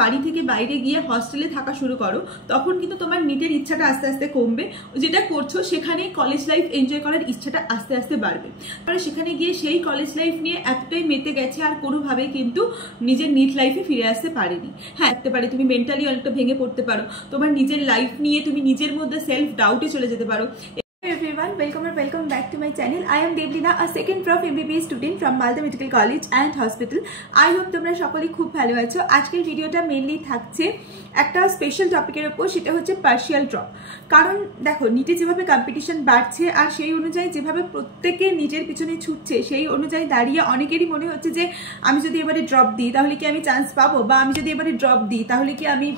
বাড়ি থেকে বাইরে গিয়ে হস্টেলে থাকা শুরু করো তখন কিন্তু তোমার নিটের ইচ্ছাটা আস্তে আস্তে কমবে। যেটা করছো সেখানে কলেজ লাইফ এনজয় করার ইচ্ছাটা আস্তে আস্তে বাড়বে, কারণ সেখানে গিয়ে সেই কলেজ লাইফ নিয়ে এতটাই মেতে গেছে আর কোনোভাবেই কিন্তু নিজের নিট লাইফে ফিরে আসতে পারেনি। হ্যাঁ, থাকতে পারে তুমি মেন্টালি অনেকটা ভেঙে পড়তে পারো, তোমার নিজের লাইফ নিয়ে তুমি নিজের মধ্যে সেলফ ডাউটে চলে যেতে পারো। Everyone, welcome back to my channel. I am Devlina, a second prof MBBS student from Malda Medical College and Hospital. I hope তোমরা সকলেই খুব ভালো আছো। আজকের ভিডিওটা মেইনলি থাকছে একটা স্পেশাল টপিকের উপর, সেটা হচ্ছে পার্শিয়াল ড্রপ। কারণ দেখো নিটে যেভাবে কম্পিটিশন বাড়ছে আর সেই অনুযায়ী যেভাবে প্রত্যেকে নিজের পিছনে ছুটছে, সেই অনুযায়ী দাঁড়িয়ে অনেকেরই মনে হচ্ছে যে আমি যদি এবারে ড্রপ দিই তাহলে কি আমি চান্স পাবো, বা আমি যদি এবারে ড্রপ দিই তাহলে কি আমি,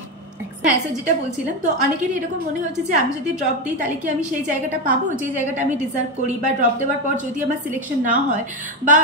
হ্যাঁ স্যার যেটা বলছিলাম, তো অনেকেরই এরকম মনে হচ্ছে যে আমি যদি ড্রপ দিই তাহলে কি আমি সেই জায়গাটা পাবো যে জায়গাটা আমি ডিজার্ভ করি, বা ড্রপ দেওয়ার পর যদি আমার সিলেকশন না হয়, বা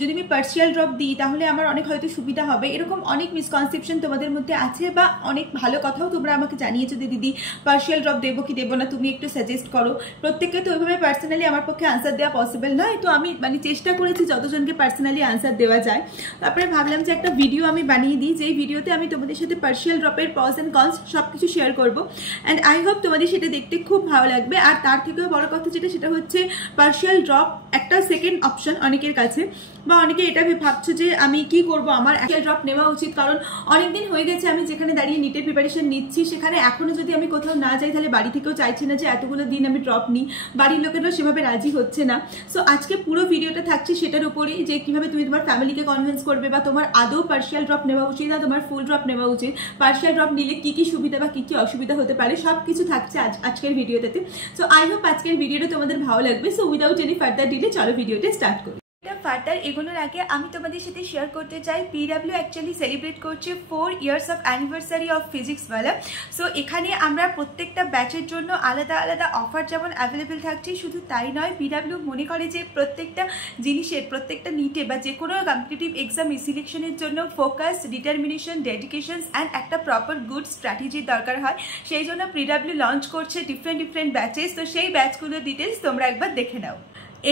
যদি আমি পার্শিয়াল ড্রপ দিই তাহলে আমার অনেক হয়তো সুবিধা হবে। এরকম অনেক মিসকনসেপশন তোমাদের মধ্যে আছে, বা অনেক ভালো কথাও তোমরা আমাকে জানিয়েছো যে দিদি পার্শিয়াল ড্রপ দেবো কি দেবো না, তুমি একটু সাজেস্ট করো। প্রত্যেককে তো ওইভাবে পার্সোনালি আমার পক্ষে আনসার দেওয়া পসিবল নয়, তো আমি চেষ্টা করেছি যতজনকে পার্সোনালি আনসার দেওয়া যায়। তারপরে ভাবলাম যে একটা ভিডিও আমি বানিয়ে দিই, যেই ভিডিওতে আমি তোমাদের সাথে পার্শিয়াল ড্রপের প্রস এন্ড কনস সবকিছু শেয়ার করবো, অ্যান্ড আই হোপ তোমাদের সেটা দেখতে খুব ভালো লাগবে। আর তার থেকেও বড় কথা যেটা, সেটা হচ্ছে পার্শিয়াল ড্রপ একটা সেকেন্ড অপশন অনেকের কাছে, বা অনেকে এটা ভাবছো যে আমি কি করব, আমার একটা ড্রপ নেওয়া উচিত। কারণ অনেকদিন হয়ে গেছে আমি যেখানে দাঁড়িয়ে নিটের প্রিপারেশন নিচ্ছি, সেখানে এখনো যদি আমি কোথাও না যাই তাহলে বাড়ি থেকেও চাইছে না যে এতগুলো দিন আমি ড্রপ নিই, বাড়ির লোকেরাও সেভাবে রাজি হচ্ছে না। সো আজকে পুরো ভিডিওটা থাকছে সেটার উপরেই, যে কিভাবে তুমি তোমার ফ্যামিলিকে কনভিন্স করবে, বা তোমার আদৌ পার্শিয়াল ড্রপ নেওয়া উচিত না তোমার ফুল ড্রপ নেওয়া উচিত, পার্শিয়াল ড্রপ নিলে কি কি সুবিধা বা কি কি অসুবিধা হতে পারে, সবকিছু থাকছে আজকের ভিডিওটাতে। সো আই হোপ আজকের ভিডিওটা তোমাদের ভালো লাগবে। So without any further delay চলো ভিডিওটা স্টার্ট করি। ফার্দার এগোনোর আগে আমি তোমাদের সাথে শেয়ার করতে চাই, পিডাব্লিউ অ্যাকচুয়ালি সেলিব্রেট করছে 4 years of anniversary of physics ওয়ালা। সো এখানে আমরা প্রত্যেকটা ব্যাচের জন্য আলাদা আলাদা অফার যেমন অ্যাভেলেবেল থাকছে, শুধু তাই নয়, পিডাব্লিউ মনে করে যে প্রত্যেকটা জিনিসের, প্রত্যেকটা নিটে বা যে কোনো কম্পিটিটিভ এক্সাম সিলেকশনের জন্য ফোকাস, ডিটারমিনেশন, ডেডিকেশনস অ্যান্ড একটা প্রপার গুড স্ট্র্যাটেজির দরকার হয়। সেই জন্য পিডাব্লিউ লঞ্চ করছে ডিফারেন্ট ব্যাচেস। তো সেই ব্যাচগুলোর ডিটেলস তোমরা একবার দেখে নাও।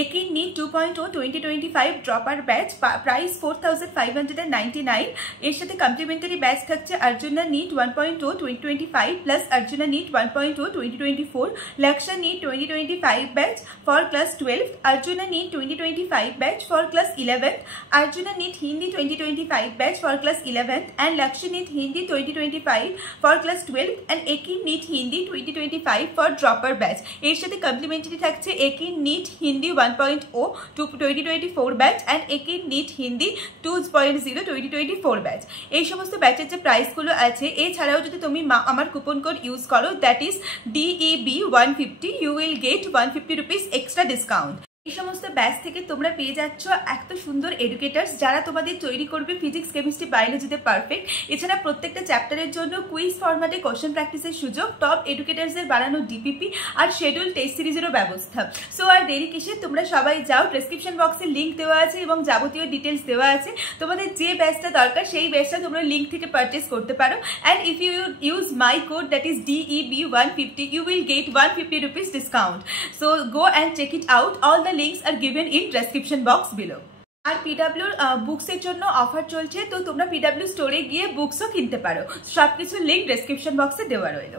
Yakeen NEET 2.0 2025 dropper batch, price 4599। এর সাথে কমপ্লিমেন্টারি ব্যাচ থাকছে Arjuna NEET 1.0 2025 plus Arjuna NEET 1.0 2024, Lakshya NEET 2025 batch for class 12, Arjuna NEET 2025 batch for class 11, Arjuna NEET Hindi 2025 batch for class 11 and Lakshya NEET Hindi 2025 for class 12 and Yakeen NEET Hindi 2025 for dropper batch. এর সাথে complimentary থাকছে Yakeen NEET Hindi 1.0 2024 batch and Yakeen NEET Hindi 2.0 2024 batch. এই সমস্ত ব্যাচের যে প্রাইসগুলো আছে, এছাড়াও যদি তুমি আমার কুপন কোড ইউজ করো, that is DEB150, you will get 150 rupees extra discount. এই সমস্ত ব্যাচ থেকে তোমরা পেয়ে যাচ্ছ এত সুন্দর এডুকেটার্স যারা তোমাদের তৈরি করবে ফিজিক্স, কেমিস্ট্রি, বায়োলজিতে পারফেক্ট। এছাড়া প্রত্যেকটা চ্যাপ্টারের জন্য কুইজ ফরম্যাটে কোশ্চেন প্র্যাকটিসের সুযোগ, টপ এডুকেটার্সের বানানো ডিপিপি আর শেডিউল টেস্ট সিরিজেরও ব্যবস্থা। সো আর দেরি কিসে, তোমরা সবাই যাও, ডেসক্রিপশন বক্সে লিঙ্ক দেওয়া আছে এবং যাবতীয় ডিটেলস দেওয়া আছে। তোমাদের যে ব্যাচটা দরকার সেই ব্যাচটা তোমরা লিঙ্ক থেকে পারচেস করতে পারো। And if you use my code that is DEB150, you will get 150 rupees discount. So go and check it out. All the links are given in description box below. আর পিডাব্লিউর বুকসের জন্য offer চলছে, তো তোমরা PW স্টোরে গিয়ে বুকসও কিনতে পারো। সবকিছুর link description বক্সে দেওয়া রইল।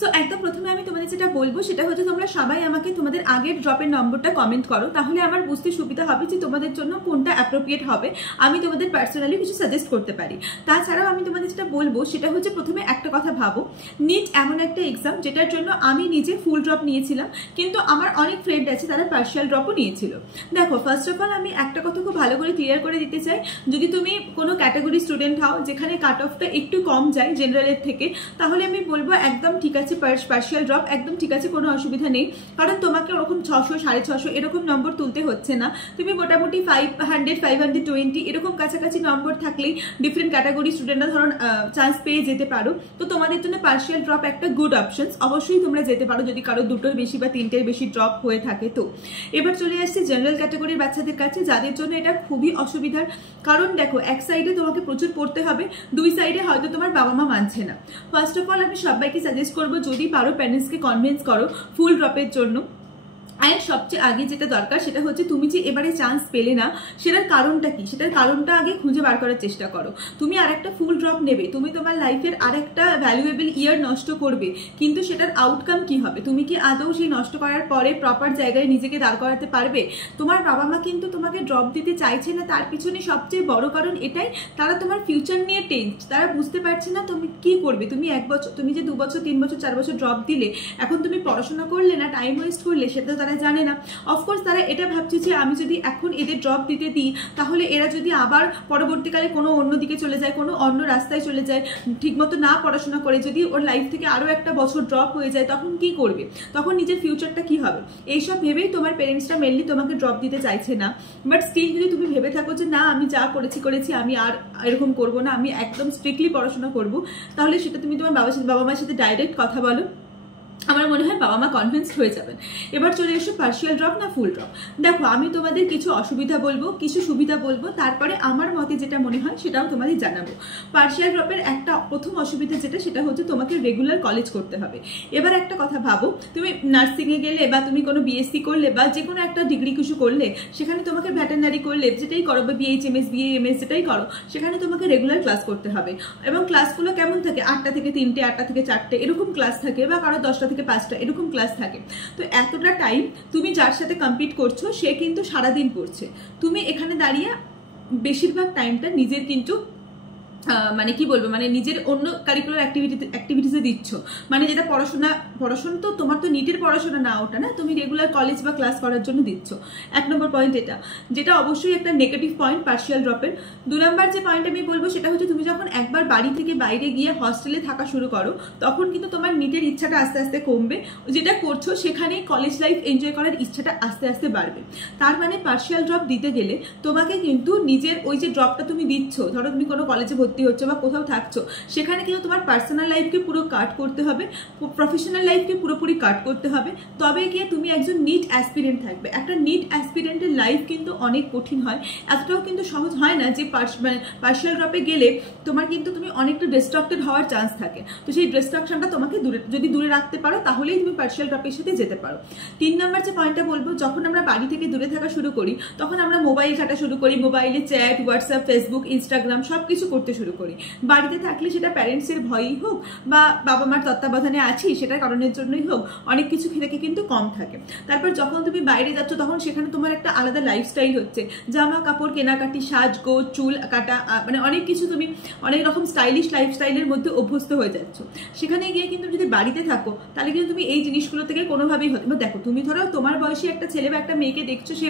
সো একদম প্রথমে আমি তোমাদের যেটা বলবো সেটা হচ্ছে, তোমরা সবাই আমাকে তোমাদের আগের ড্রপের নম্বরটা কমেন্ট করো, তাহলে আমার বুঝতে সুবিধা হবে যে তোমাদের জন্য কোনটা অ্যাপ্রোপ্রিয়েট হবে, আমি তোমাদের পার্সোনালি কিছু সাজেস্ট করতে পারি। তাছাড়াও আমি তোমাদের যেটা বলবো সেটা হচ্ছে, প্রথমে একটা কথা ভাবো, নিট এমন একটা এক্সাম যেটার জন্য আমি নিজে ফুল ড্রপ নিয়েছিলাম, কিন্তু আমার অনেক ফ্রেন্ড আছে তারা পার্শিয়াল ড্রপও নিয়েছিল। দেখো, ফার্স্ট অফ অল আমি একটা কথা খুব ভালো করে ক্লিয়ার করে দিতে চাই, যদি তুমি কোনো ক্যাটাগরি স্টুডেন্ট হও যেখানে কাট অফটা একটু কম যায় জেনারেলের থেকে, তাহলে আমি বলবো একদম ঠিক আছে, পার্শিয়াল ড্রপ একদম ঠিক আছে, কোনো অসুবিধা নেই। কারণ তোমাকে ওরকম 600, 650 এরকম নম্বর তুলতে হচ্ছে না। তুমি মোটামুটি 500, 520 এরকম কাছাকাছি নম্বর থাকলেই ডিফারেন্ট ক্যাটাগরি স্টুডেন্টরা ধরুন চান্স পেয়ে যেতে পারো। তো তোমাদের জন্য পার্শিয়াল ড্রপ একটা গুড অপশন, অবশ্যই তোমরা যেতে পারো যদি কারো 2টোর বেশি বা 3টের বেশি ড্রপ হয়ে থাকে। তো এবার চলে আসছে জেনারেল ক্যাটাগরির বাচ্চাদের কাছে, যাদের জন্য এটা খুবই অসুবিধার। কারণ দেখো, এক সাইডে তোমাকে প্রচুর পড়তে হবে, দুই সাইডে হয়তো তোমার বাবা মা মানছে না। ফার্স্ট অফ অল আমি সবাইকে সাজেস্ট করবো, যদি পারো প্যারেন্টসকে কনভিন্স করো ফুল ড্রপের জন্য। আর সবচেয়ে আগে যেটা দরকার সেটা হচ্ছে তুমি যে এবারে চান্স পেলে না সেটার কারণটা কি, সেটার কারণটা আগে খুঁজে বার করার চেষ্টা করো। তুমি আর একটা ফুল ড্রপ নেবে, তুমি তোমার লাইফের আর একটা ভ্যালুয়েবল ইয়ার নষ্ট করবে, কিন্তু সেটার আউটকাম কি হবে? তুমি কি আদৌ সেই নষ্ট করার পরে প্রপার জায়গায় নিজেকে দাঁড় করাতে পারবে? তোমার বাবা মা কিন্তু তোমাকে ড্রপ দিতে চাইছে না, তার পিছনে সবচেয়ে বড় কারণ এটাই, তারা তোমার ফিউচার নিয়ে টেন্স, তারা বুঝতে পারছে না তুমি কি করবে। তুমি 1 বছর, তুমি যে 2 বছর 3 বছর 4 বছর ড্রপ দিলে, এখন তুমি পড়াশোনা করলে না টাইম ওয়েস্ট করলে, সেটা তারা জানে না। অফকোর্স তারা এটা ভাবছে যে আমি যদি এখন এদের ড্রপ দিতে দিই তাহলে এরা যদি আবার পরবর্তীকালে কোনো অন্য দিকে চলে যায়, কোনো অন্য রাস্তায় চলে যায়, ঠিকমতো না পড়াশোনা করে যদি ওর লাইফ থেকে আরও একটা বছর ড্রপ হয়ে যায়, তখন কি করবে? তখন নিজের ফিউচারটা কি হবে? এইসব ভেবেই তোমার পেরেন্টসরা মেনলি তোমাকে ড্রপ দিতে চাইছে না। বাট স্টিল যদি তুমি ভেবে থাকো যে না আমি যা করেছি আমি আর এরকম করবো না, আমি একদম স্ট্রিক্টলি পড়াশোনা করবো, তাহলে সেটা তুমি তোমার বাবা মার সাথে ডাইরেক্ট কথা বলো। আমার মনে হয় বাবা মা কনভিন্সড হয়ে যাবেন। এবার চলে এসো পার্শিয়াল ড্রপ না ফুল ড্রপ। দেখো আমি তোমাদের কিছু অসুবিধা বলবো, কিছু সুবিধা বলবো, তারপরে আমার মতে যেটা মনে হয় সেটাও তোমাদের জানাবো। পার্শিয়াল ড্রপের একটা প্রথম অসুবিধা যেটা, সেটা হচ্ছে তোমাকে রেগুলার কলেজ করতে হবে। এবার একটা কথা ভাবো, তুমি নার্সিংয়ে গেলে বা তুমি কোনো বিএসসি করলে বা যে কোনো একটা ডিগ্রি কিছু করলে, সেখানে তোমাকে ভেটেরিনারি করলে যেটাই করো বা বিএইচএমএস বিএএমএস যেটাই করো, সেখানে তোমাকে রেগুলার ক্লাস করতে হবে। এবং ক্লাসগুলো কেমন থাকে? 8টা থেকে 3টে, 8টা থেকে 4টে এরকম ক্লাস থাকে, বা কারো 10টা থেকে 5টা এরকম ক্লাস থাকে। তো এতটা টাইম তুমি যার সাথে কম্পিট করছো সে কিন্তু সারাদিন পড়ছে, তুমি এখানে দাঁড়িয়ে বেশিরভাগ টাইমটা নিজের কিন্তু মানে কি বলবো, মানে নিজের অন্য কারিকুলার অ্যাক্টিভিটিসে দিচ্ছ, মানে যেটা পড়াশোনা তো তোমার তো নিটের পড়াশোনা না, ওটা না, তুমি রেগুলার কলেজ বা ক্লাস করার জন্য দিচ্ছ। 1 নম্বর পয়েন্ট এটা, যেটা অবশ্যই একটা নেগেটিভ পয়েন্ট পার্শিয়াল ড্রপের। 2 নম্বর যে পয়েন্ট আমি বলবো সেটা হচ্ছে তুমি যখন একবার বাড়ি থেকে বাইরে গিয়ে হস্টেলে থাকা শুরু করো, তখন কিন্তু তোমার নিটের ইচ্ছাটা আস্তে আস্তে কমবে, যেটা করছো সেখানেই কলেজ লাইফ এনজয় করার ইচ্ছাটা আস্তে আস্তে বাড়বে। তার মানে পার্শিয়াল ড্রপ দিতে গেলে তোমাকে কিন্তু নিজের ওই যে ড্রপটা তুমি দিচ্ছ, ধরো তুমি কোনো কলেজে ভর্তি হচ্ছে বা কোথাও থাকছো, সেখানে কিন্তু তোমার পার্সোনাল লাইফকে পুরো কাট করতে হবে, প্রফেশনাল লাইফকে পুরোপুরি কাট করতে হবে, তবে গিয়ে তুমি একজন নিট অ্যাসপিরেন্ট থাকবে। একটা নিট অ্যাসপিরেন্টের লাইফ কিন্তু অনেক কঠিন হয়, এতটাও কিন্তু সহজ হয় না যে পার্শিয়াল ড্রপে গেলে তোমার কিন্তু তুমি অনেকটা ডিস্ট্রাক্টেড হওয়ার চান্স থাকে। তো সেই ডিস্ট্রাকশনটা তোমাকে দূরে রাখতে পারো, তাহলেই তুমি পার্শিয়াল ড্রপের সাথে যেতে পারো। 3 নম্বর যে পয়েন্টটা বলবো, যখন আমরা বাড়ি থেকে দূরে থাকা শুরু করি, তখন আমরা মোবাইল ঘাটা শুরু করি, মোবাইলে চ্যাট, হোয়াটসঅ্যাপ, ফেসবুক, ইনস্টাগ্রাম সবকিছু করতে শুরু করি। বাড়িতে থাকলে সেটা প্যারেন্টসের ভয়ই হোক বা বাবা মার তত্ত্বাবধানে আছি সেটার কারণের জন্যই হোক, অনেক কিছু থেকে কিন্তু কম থাকে। তারপর যখন তুমি বাইরে যাচ্ছ, তখন সেখানে তোমার একটা আলাদা লাইফস্টাইল হচ্ছে, জামা কাপড় কেনাকাটি, সাজগোজ, চুল কাটা, মানে অনেক কিছু তুমি অনেক রকম স্টাইলিশ লাইফস্টাইলের মধ্যে অভ্যস্ত হয়ে যাচ্ছ। সেখানে গিয়ে কিন্তু যদি বাড়িতে থাকো, তাহলে কিন্তু তুমি এই জিনিসগুলো থেকে কোনোভাবেই হতে, দেখো তুমি ধরো তোমার বয়সী একটা ছেলে বা একটা মেয়েকে দেখছো, সে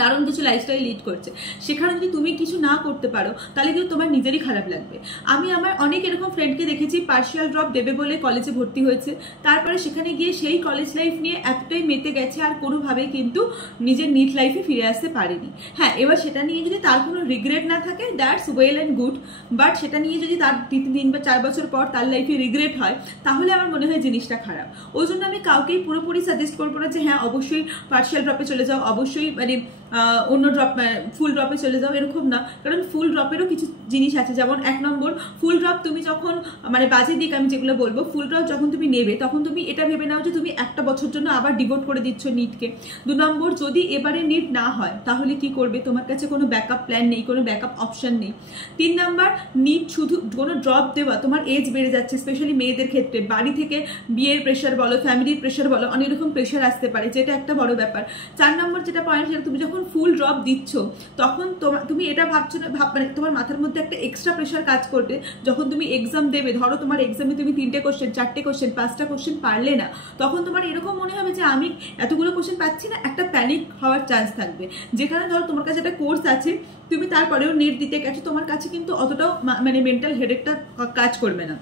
দারুণ কিছু লাইফস্টাইল লিড করছে, সেখানে যদি তুমি কিছু না করতে পারো তাহলে কিন্তু তোমার নিজেরই খারাপ লাগবে। আমি আমার অনেক এরকম ফ্রেন্ডকে দেখেছি পার্শিয়াল ড্রপ দেবে বলে কলেজে ভর্তি হয়েছে, তারপরে সেখানে গিয়ে সেই কলেজ লাইফ নিয়ে এতটাই মেতে গেছে আর কোনোভাবেই কিন্তু নিজের নিট লাইফে ফিরে আসতে পারেনি। হ্যাঁ, এবার সেটা নিয়ে যদি তার কোনো রিগ্রেট না থাকে, that's well and good, but সেটা নিয়ে যদি তার 3 বা 4 বছর পর তার লাইফে রিগ্রেট হয়, তাহলে আমার মনে হয় জিনিসটা খারাপ। ওই জন্য আমি কাউকেই পুরোপুরি সাজেস্ট করবো না যে হ্যাঁ অবশ্যই পার্শিয়াল ড্রপে চলে যাও, অবশ্যই মানে অন্য ড্রপ ফুল ড্রপে চলে যাও, এরকম না। কারণ ফুল ড্রপেরও কিছু জিনিস আছে, যেমন 1 নম্বর, ফুল ড্রপ তুমি যখন মানে বাজে দিক আমি যেগুলো বলবো, ফুল ড্রপ যখন তুমি নেবে তখন তুমি এটা ভেবে নাও যে তুমি 1টা বছর জন্য আবার ডিভোট করে দিচ্ছ নিটকে। 2 নম্বর, যদি এবারে নিট না হয় তাহলে কি করবে? তোমার কাছে কোনো ব্যাকআপ প্ল্যান নেই, কোনো ব্যাকআপ অপশন নেই। 3 নম্বর, নিট শুধু কোনো ড্রপ দেওয়া, তোমার এজ বেড়ে যাচ্ছে, স্পেশালি মেয়েদের ক্ষেত্রে বাড়ি থেকে বিয়ের প্রেশার বলো, ফ্যামিলির প্রেশার বলো, অনেক রকম প্রেশার আসতে পারে, যেটা একটা বড় ব্যাপার। 4 নম্বর যেটা পয়েন্ট, সেটা তুমি যখন ফুল ড্রপ দিচ্ছ তখন তুমি এটা ভাবছো না, মানে তোমার মাথার মধ্যে একটা এক্সট্রা প্রেশার কাজ করবে। যখন তুমি এক্সাম দেবে, ধরো তোমার এক্সামে তুমি 3টে কোশ্চেন, 4টে কোশ্চেন, 5টা কোশ্চেন পারলে না, তখন তোমার এরকম মনে হবে যে আমি এতগুলো কোশ্চেন পাচ্ছি না, একটা প্যানিক হওয়ার চান্স থাকবে। যেখানে ধরো তোমার কাছে একটা কোর্স আছে, তুমি তারপরেও নেট দিতে গেছো, তোমার কাছে কিন্তু অতটাও মানে মেন্টাল হেডেকটা কাজ করবে না।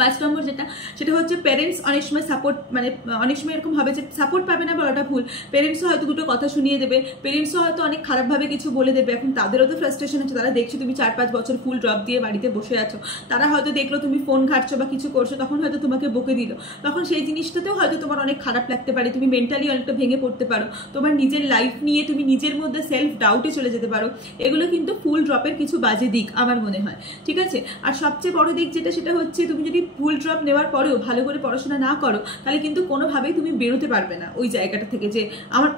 5 নম্বর যেটা, সেটা হচ্ছে পেরেন্টস অনেক সময় সাপোর্ট, মানে অনেক সময় এরকম হবে যে সাপোর্ট পাবে না বলাটা ভুল, পেরেন্টসও হয়তো দুটো কথা শুনিয়ে দেবে, পেরেন্টসও হয়তো অনেক খারাপভাবে কিছু বলে দেবে। এখন তাদেরও তো ফ্রাস্ট্রেশন হচ্ছে, তারা দেখছো তুমি 4-5 বছর ফুল ড্রপ দিয়ে বাড়িতে বসে আছো, তারা হয়তো দেখলো তুমি ফোন ঘাটছো বা কিছু করছো, তখন হয়তো তোমাকে বকে দিল, তখন সেই জিনিসটাতেও হয়তো তোমার অনেক খারাপ লাগতে পারে, তুমি মেন্টালি অনেকটা ভেঙে পড়তে পারো, তোমার নিজের লাইফ নিয়ে তুমি নিজের মধ্যে সেলফ ডাউটে চলে যেতে পারো। এগুলো কিন্তু ফুল ড্রপের কিছু বাজে দিক আমার মনে হয়, ঠিক আছে। আর সবচেয়ে বড় দিক যেটা, সেটা হচ্ছে তুমি যদি ফুল ড্রপ নেওয়ার পরেও ভালো করে পড়াশোনা না করো তাহলে কিন্তু কোনোভাবেই তুমি বেরোতে পারবে না ওই জায়গাটা থেকে, যে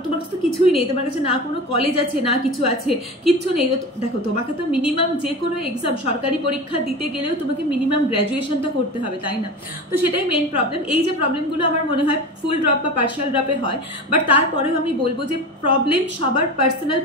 তোমার কাছে তো কিছুই নেই, তোমার কাছে না কোনো কলেজ আছে না কিছু আছে, কিচ্ছু নেই। দেখো তোমাকে তো মিনিমাম যে কোনো এক্সাম সরকারি পরীক্ষা দিতে গেলেও তোমাকে মিনিমাম গ্র্যাজুয়েশন তো করতে হবে, তাই না? তো সেটাই মেইন প্রবলেম। এই যে প্রবলেমগুলো আমার মনে হয় ফুল ড্রপ বা পার্শিয়াল ড্রপে হয়, বাট তারপরেও আমি বলবো যে প্রবলেম সবার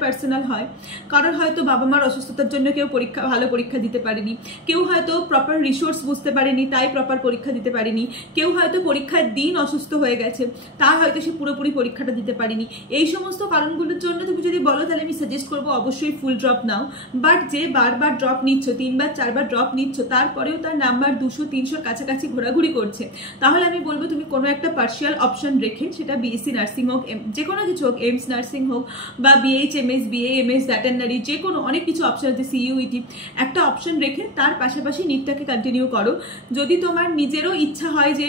পার্সোনাল হয়। কারণ হয়তো বাবা মার অসুস্থতার জন্য কেউ ভালো পরীক্ষা দিতে পারেনি, কেউ হয়তো প্রপার রিসোর্স বুঝতে পারেনি তাই প্রপার পরীক্ষা দিতে পারেনি, কেউ হয়তো পরীক্ষার দিন অসুস্থ হয়ে গেছে তার হয়তো সে পুরোপুরি পরীক্ষাটা দিতে পারেনি। এই সমস্ত কারণগুলোর জন্য তুমি যদি বলো তাহলে আমি সাজেস্ট করবো অবশ্যই ফুল ড্রপ নাও। বাট যে বারবার ড্রপ নিচ্ছ, 3বার 4বার ড্রপ নিচ্ছ, তারপরেও তার নাম্বার 200-300 কাছাকাছি ঘোরাঘুরি করছে, তাহলে আমি বলবো তুমি কোনো একটা পার্শিয়াল অপশন রেখে, সেটা বিএসসি নার্সিং হোক, যে কোনো কিছু হোক, এইমস নার্সিং হোক বা বিএইচএমএস, বিএএমএস, ভেটেরিনারি, যে কোনো অনেক কিছু অপশন আছে, সিইউইটি, একটা অপশন রেখে তার পাশাপাশি নিটটাকে কন্টিনিউ করো। যদি তোমার নিজেরও ইচ্ছা হয় যে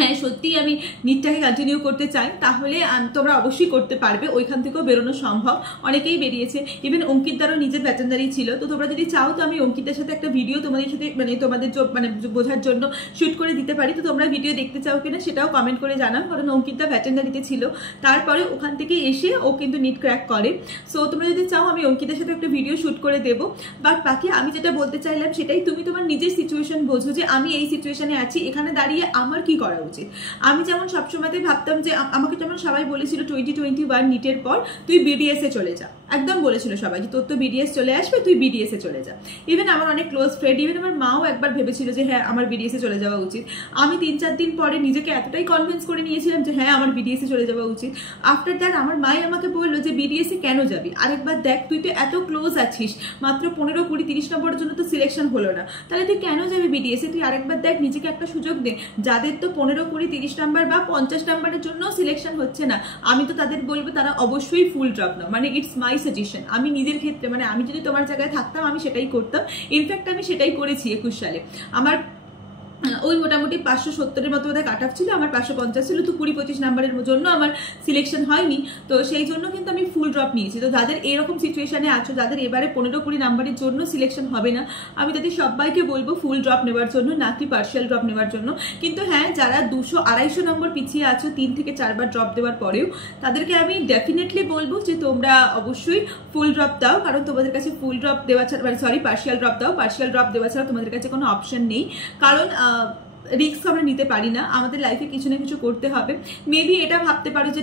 হ্যাঁ সত্যি আমি নিটটাকে কন্টিনিউ করতে চাই, তাহলে তোমরা অবশ্যই করতে পারবে, ওইখান থেকেও বেরোনো সম্ভব, অনেকেই বেরিয়েছে। ইভেন অঙ্কিতারও নিজের ভেটেরিনারি ছিল, তো তোমরা যদি চাও তো আমি অঙ্কিতার সাথে একটা ভিডিও তোমাদের সাথে তোমাদের বোঝার জন্য শুট করে দিতে পারি। তো তোমরা ভিডিও দেখতে চাও কিনা সেটাও কমেন্ট করে জানাও, কারণ অঙ্কিতা ভেটেরিনারিতে ছিল, তারপরে ওখান থেকে এসে ও কিন্তু নিট ক্র্যাক করে। সো তোমরা যদি চাও আমি অঙ্কিতার সাথে একটা ভিডিও শুট করে দেবো। বাট বাকি আমি যেটা বলতে চাইলাম সেটাই, তুমি তোমার নিজের সিচুয়েশন বোঝো যে আমি এই সিচুয়েশনে আছি, এখানে দাঁড়িয়ে আমার কি করা উচিত। আমি যেমন সবসময়তে ভাবতাম যে আমাকে যেমন সবাই বলেছিল 2021 নিটের পর তুই বিডিএস এ চলে যা, একদম বলেছিল সবাই যে তোর তো বিডিএস চলে আসবে, তুই বিডিএস এ চলে যা। ইভেন আমার অনেক ক্লোজ ফ্রেন্ড, ইভেন আমার মাও একবার ভেবেছিল যে হ্যাঁ আমার বিডিএস এ চলে যাওয়া উচিত। আমি 3-4 দিন পরে নিজেকে এতটাই কনভিন্স করে নিয়েছিলাম যে হ্যাঁ আমার বিডিএস এ চলে যাওয়া উচিত। আফটার দ্যাট আমার মাই আমাকে বললো যে বিডিএস এ কেন যাবি, আরেকবার দেখ তুই তো এত ক্লোজ আছিস, মাত্র 15, 20, 30 নম্বরের জন্য তো সিলেকশন হলো না, তাহলে তুই কেন যাবি বিডিএস এ, তুই আরেকবার দেখ, নিজেকে একটা সুযোগ দে। যাদের তো 15, 20, 30 নাম্বার বা 50 নাম্বারের জন্য সিলেকশন হচ্ছে না, আমি তো তাদের বলবো তারা অবশ্যই ফুল ড্রপ নাও। মানে ইটস মাই সাজেশন। আমি নিজের ক্ষেত্রে মানে আমি যদি তোমার জায়গায় থাকতাম আমি সেটাই করতাম। ইনফ্যাক্ট আমি সেটাই করেছি 21 সালে। আমার ওই মোটামুটি 570-এর মতো বোধহয় কাট অফ ছিল, আমার 550 ছিল, তো 20-25 নাম্বারের জন্য আমার সিলেকশন হয়নি, তো সেই জন্য কিন্তু আমি ফুল ড্রপ নিয়েছি। তো যাদের এরকম সিচুয়েশনে আছো, যাদের এবারে 15-20 নাম্বারের জন্য সিলেকশন হবে না, আমি তাদের সবাইকে বলবো ফুল ড্রপ নেওয়ার জন্য, না কি পার্শিয়াল ড্রপ নেওয়ার জন্য। কিন্তু হ্যাঁ যারা 200-250 নম্বর পিছিয়ে আছো 3 থেকে 4 বার ড্রপ দেওয়ার পরেও, তাদেরকে আমি ডেফিনেটলি বলবো যে তোমরা অবশ্যই ফুল ড্রপ দাও, কারণ তোমাদের কাছে ফুল ড্রপ দেওয়া ছাড়া পার্শিয়াল ড্রপ দাও, পার্শিয়াল ড্রপ দেওয়া ছাড়া তোমাদের কাছে কোনো অপশন নেই। কারণ রিস্ক আমরা নিতে পারি না, আমাদের লাইফে কিছু না কিছু করতে হবে। মেবি এটা ভাবতে পারো যে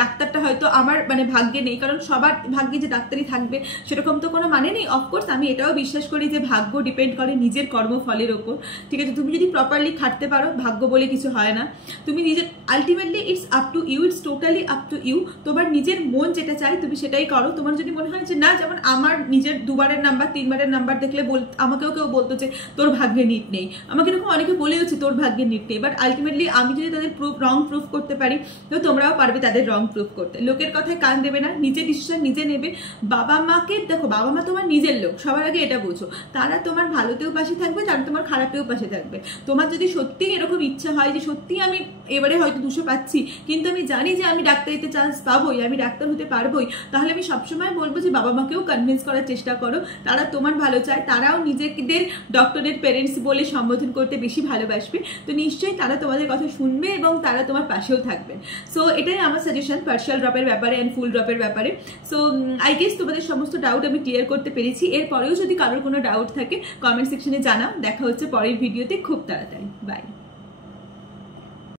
ডাক্তারটা হয়তো আমার মানে ভাগ্যে নেই, কারণ সবার ভাগ্যে যে ডাক্তারই থাকবে সেরকম তো কোনো মানে নেই। অফকোর্স আমি এটাও বিশ্বাস করি যে ভাগ্য ডিপেন্ড করে নিজের কর্মফলের ওপর, ঠিক আছে? তুমি যদি প্রপারলি খাটতে পারো, ভাগ্য বলে কিছু হয় না। তুমি নিজের ultimately it's up to you, it's totally up to you. তোমার নিজের মন যেটা চায় তুমি সেটাই করো। তোমার যদি মনে হয় যে না, যেমন আমার নিজের 2বারের নাম্বার 3বারের নাম্বার দেখলে আমাকেও কেউ বলতো যে তোর ভাগ্যে নিট নেই, আমাকে এরকম অনেকে বলেওছে তোর ভাগ্যের নিট নেই, বাট আলটিমেটলি আমি যদি তাদের রং প্রুফ করতে পারি তো তোমরাও পারবে তাদের রং প্রুফ করতে। লোকের কথায় কান দেবে না, নিজের ডিসিশন নিজে নেবে। বাবা মাকে দেখো, বাবা মা তোমার নিজের লোক, সবার আগে এটা বোঝো। তারা তোমার ভালোতেও পাশে থাকবে, তারা তোমার খারাপেও পাশে থাকবে। তোমার যদি সত্যি এরকম ইচ্ছা হয় যে সত্যি আমি এবারে হয়তো 200 পাচ্ছি, কিন্তু আমি জানি যে আমি ডাক্তারিতে চান্স পাবোই, আমি ডাক্তার হতে পারবোই, তাহলে আমি সবসময় বলবো যে বাবা মাকেও কনভিন্স করার চেষ্টা করো। তারা তোমার ভালো চায়, তারাও নিজেদের ডক্টরেট পেরেন্টস বলে সম্বোধন করতে বেশি ভালোবাসবে। তো নিশ্চয়ই তারা তোমাদের কথা শুনবে এবং তারা তোমার পাশেও থাকবে। সো এটাই আমার সাজেশন পার্শিয়াল ড্রপের ব্যাপারে অ্যান্ড ফুল ড্রপের ব্যাপারে। সো আই গেস তোমাদের সমস্ত ডাউট আমি ক্লিয়ার করতে পেরেছি। এরপরেও যদি কারোর কোনো ডাউট থাকে কমেন্ট সেকশনে জানাও। দেখা হচ্ছে পরের ভিডিওতে খুব তাড়াতাড়ি। বাই।